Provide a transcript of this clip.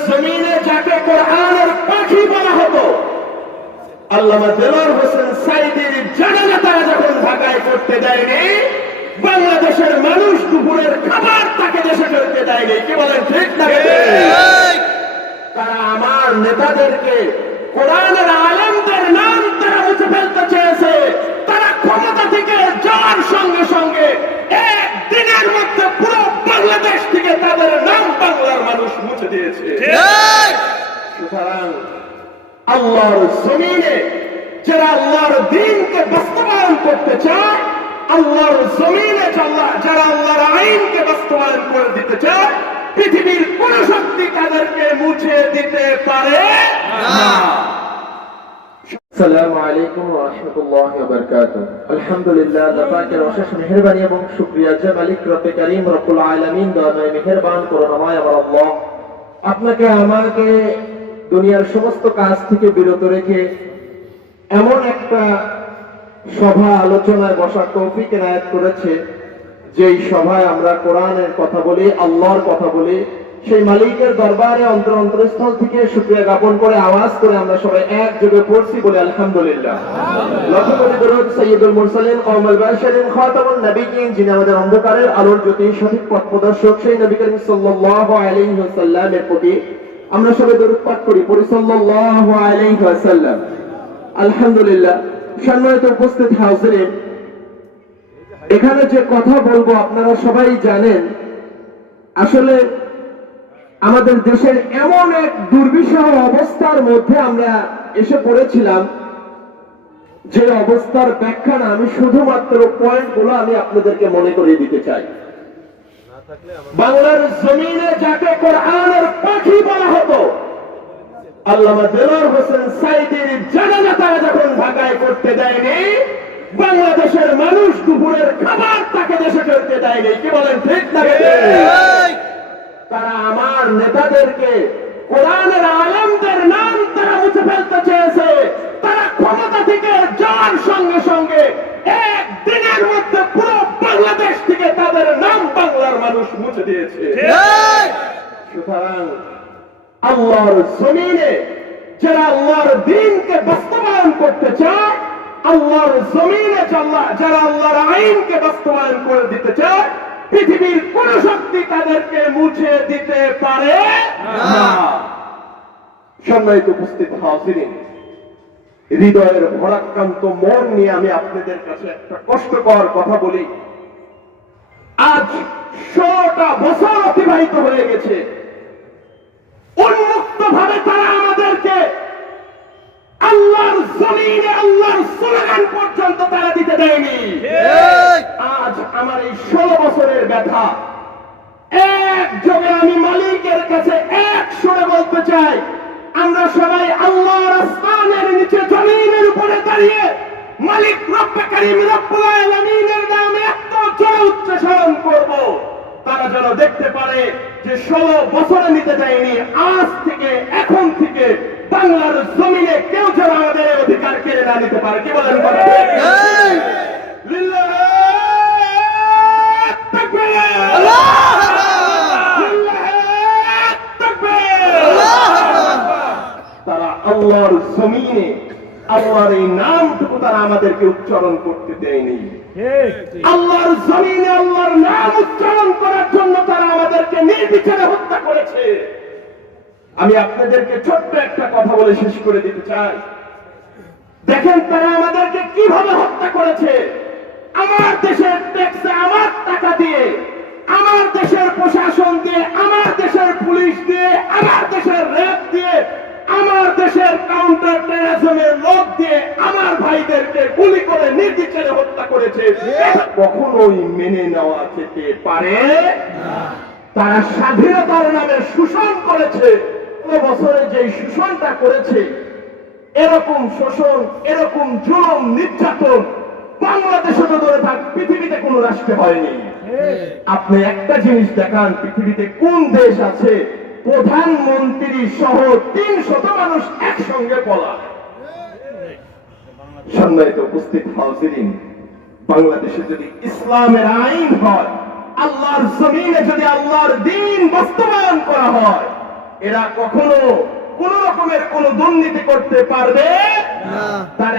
জমিনে যাকে কোরআনের পাখি বলা হতো আল্লামা দেলোয়ার হোসেন সাইদির জানাজা তারা যখন ঢাকায় করতে দেয়নি বাংলাদেশের মানুষ দুপুরের খাবার তাকে দেশে করতে দেয়নি। কি বলেন ঠিক না? তারা আমার নেতাদেরকে কোরআনের আলেমদের নাম তারা মুছে ফেলতে চেয়েছে তারা ক্ষমতা থেকে যাওয়ার সঙ্গে সঙ্গে একদিনের মধ্যে পুরো বাংলাদেশ থেকে তাদের নাম বাংলার মানুষ মুছে দিয়েছে। সুতরাং আল্লাহর জমিনে যারা আল্লাহর দিনকে বাস্তবায়ন করতে চায় আল্লাহর জমিনে যারা- যারা আল্লাহর আইনকে বাস্তবায়ন করে দিতে চায় পৃথিবীর কোন শক্তি তাদেরকে মুছে দিতে পারে না। আসসালামু আলাইকুম ওয়া রাহমাতুল্লাহি ওয়া বারাকাতুহু। আলহামদুলিল্লাহ আল্লাহ অশেষ মেহেরবানি এবং শুকরিয়া যে মালিক রব্বে কারীম রব্বুল আলামিন দয়াময় মেহেরবান করুণাময় আমার আল্লাহ আপনাকে আমাকে দুনিয়ার সমস্ত কাজ থেকে বিরত রেখে এমন একটা সভা আলোচনায় বসার তৌফিক এনায়ত করেছে, যেই সভায় আমরা কোরআনের কথা বলি, আল্লাহর কথা বলি সেই মালিকের দরবারে অন্তর অন্তরস্থল থেকে শুক্রিয়া জ্ঞাপন করে আওয়াজ করে আমরা সবাই একযোগে পড়ছি বলে আলহামদুলিল্লাহ। যিনি আমাদের অন্ধকারের আলোর জ্যোতি সঠিক পথ প্রদর্শক, সেই নবী করিম সাল্লাল্লাহু প্রতি আমরা সবাই দরুদ পাঠ করি, পড়ি সাল্লাল্লাহু আলহামদুলিল্লাহ। সম্মানিত উপস্থিত হাজিরিন এখানে যে কথা বলব আপনারা সবাই জানেন, আসলে আমাদের দেশের এমন এক দুর্বিষহ অবস্থার মধ্যে আমরা এসে পড়েছিলাম। যে অবস্থার ব্যাখ্যা না, আমি শুধুমাত্র পয়েন্টগুলো আমি আপনাদেরকে মনে করিয়ে দিতে চাই। বাংলার জমিনে যাকে কোরআনের পাখি বলা হতো, আল্লামা দেলোয়ার হোসেন সাইদির জানাজা তারা যখন ঢাকায় করতে দেয়নি, বাংলাদেশের মানুষ দুপুরের খাবার তাকে দেশে করতে দেয়নি। কি বলেন, ঠিক না আমার নেতাদেরকে কোরআনের আলেমদের নাম তারা মুছে ফেলতে চেয়েছে। তারা ক্ষমতা থেকে যাওয়ার সঙ্গে সঙ্গে একদিনের মধ্যে পুরো বাংলাদেশ থেকে তাদের নাম বাংলার মানুষ মুছে দিয়েছে। সুতরাং আল্লাহর জমিনে যারা আল্লাহর দিনকে বাস্তবায়ন করতে চায় আল্লাহর জমিনে যারা- যারা আল্লাহর আইনকে বাস্তবায়ন করে দিতে চায় পৃথিবীর কোন শক্তি তাদেরকে মুছে দিতে পারে না। সম্মানিত উপস্থিত হাজিরিন হৃদয়ের ভরাক্রান্ত মন নিয়ে আমি আপনাদের কাছে একটা কষ্টকর কথা বলি। আজ ষোলোটা বছর অতিবাহিত হয়ে গেছে। উন্মুক্ত ভাবে তারা আমাদেরকে আল্লাহর জমিনে আল্লাহর স্লোগান পর্যন্ত তারা দিতে দেয়নি। আজ আমার এই ষোলো বছরের ব্যথা এক আমি মালিকের কাছে এক সুরে বলতে চাই, আমরা সবাই আল্লাহর আসমানের নিচে জমিনের উপরে দাঁড়িয়ে মালিক রব্বে কারিম রব্বুল আলামিনের নামে এত জোরে উচ্চারণ করব। তারা যেন দেখতে পারে যে ষোলো বছরে নিতে দেয়নি, আজ থেকে এখন থেকে বাংলার জমিনে কেউ যেন আমাদের অধিকার কেড়ে না নিতে পারে। কি বলেন কথা? আল্লাহর জমিনে আল্লাহর এই নামটুকু তারা আমাদেরকে উচ্চারণ করতে দেয়নি। আল্লাহর জমিনে আল্লাহর নাম উচ্চারণ করার জন্য তারা আমাদেরকে নির্বিচারে হত্যা করেছে। আমি আপনাদেরকে ছোট্ট একটা কথা বলে শেষ করে দিতে চাই। দেখেন তারা আমাদেরকে কীভাবে হত্যা করেছে। আমার দেশের ট্যাক্সে আমার টাকা দিয়ে আমার দেশের প্রশাসন দিয়ে আমার দেশের পুলিশ দিয়ে আমার দেশের র্যাব দিয়ে আমার দেশের কাউন্টার টেরাজমের লোক দিয়ে আমার ভাইদেরকে গুলি করে নির্বিচারে হত্যা করেছে। কখনোই মেনে নেওয়া যেতে পারে তারা স্বাধীনতার নামে শোষণ করেছে। ও বছরে যে শোষণটা করেছে এরকম শোষণ এরকম জুলুম নির্যাতন বাংলাদেশে তো ধরে থাক পৃথিবীতে কোন রাষ্ট্রে হয়নি। আপনি একটা জিনিস দেখান পৃথিবীতে কোন দেশ আছে প্রধানমন্ত্রী সহ তিন শত মানুষ একসঙ্গে বলা। সম্মানিত উপস্থিত হাজিরিন বাংলাদেশে যদি ইসলামের আইন হয় আল্লাহর জমিনে যদি আল্লাহর দিন বাস্তবায়ন করা হয় এরা কখনো কোন রকমের কোন দুর্নীতি করতে পারবে? তার